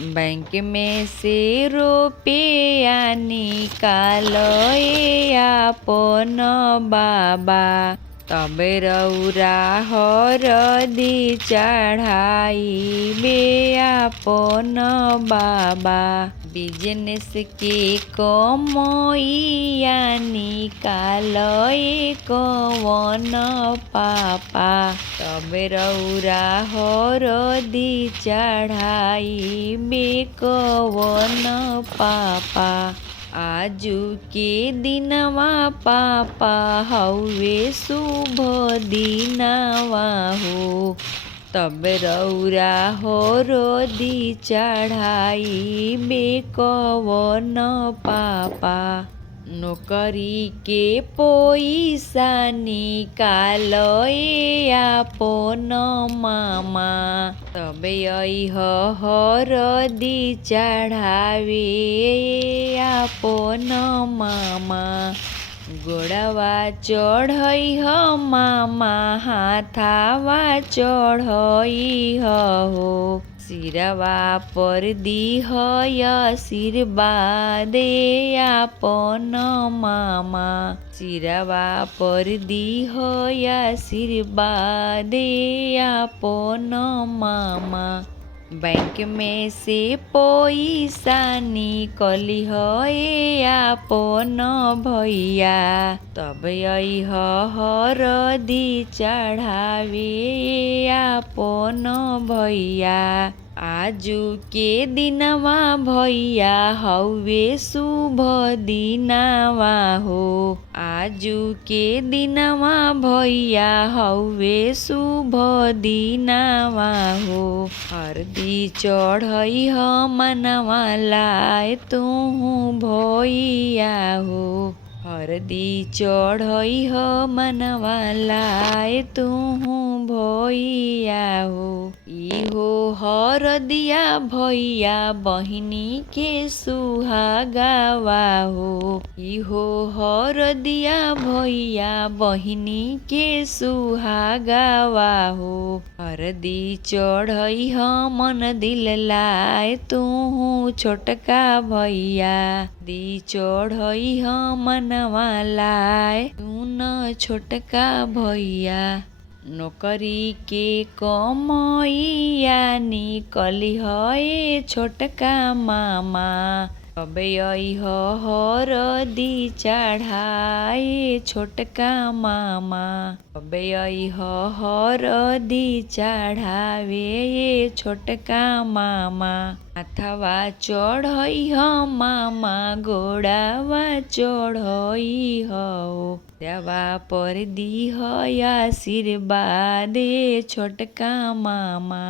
Bank में से रुपया निकालो ए आपन बाबा, तबे रउरा हरदी चढ़ाइबे आपन बाबा। बिजनेस के कमैया निकालो ए कवन पापा, तबे रउरा हरदी चढ़ाइबे कवन पापा। आजू के दिनवा पापा हउवे शुभ दिनवा हो, तब रउरा हरदी चढ़ाइबे कवन पापा। नौकरी के पैसा निकालो ए आपन मामा, तबे अइह हरदी चढ़ावे ए आपन मामा। गोड़वा चढ़इह मामा, हाथावा चढ़इह हो, सिरवा पर दिह आशीर्वाद ए आपन मामा। सिरवा पर दिह आशीर्वाद ए आपन मामा। बैंक में से पैसा निकलिह ए आपन भैया, तब अइह हरदी चढ़ावे ए आपन भैया। आजू के दिनवा भैया हउवे शुभ दिनवा हो, आजू के दिनवा भैया हउवे शुभ दिनवा हो। हरदी चढ़इह मनवा लाए तुहु भैया हो, हरदी चढ़इह मनवा लाए तुहु भैया हो। इहो हरदिया भैया बहिनी के सुहागावा हो, इहो हरदिया भैया बहिनी के सुहागावा हो। हरदी चढ़इह मन दिल लाए तुहु छोटका भैया, दी चढ़इह मनवा लाए तू न छोटका भैया। नौकरी के कमैया निकलिह ए छोटका मामा, तबे अइह हरदी चढ़ाए छोटका मामा। तबे अइह हरदी चढ़ावे ए छोटका मामा। हाथवा चढ़इह मामा, गोड़वा चढ़इह हो, देवा पर दिह आशीर्वाद ए छोटका मामा।